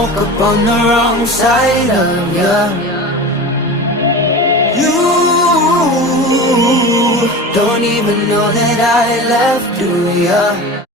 woke up on the wrong side of ya. You don't even know that I left, do ya?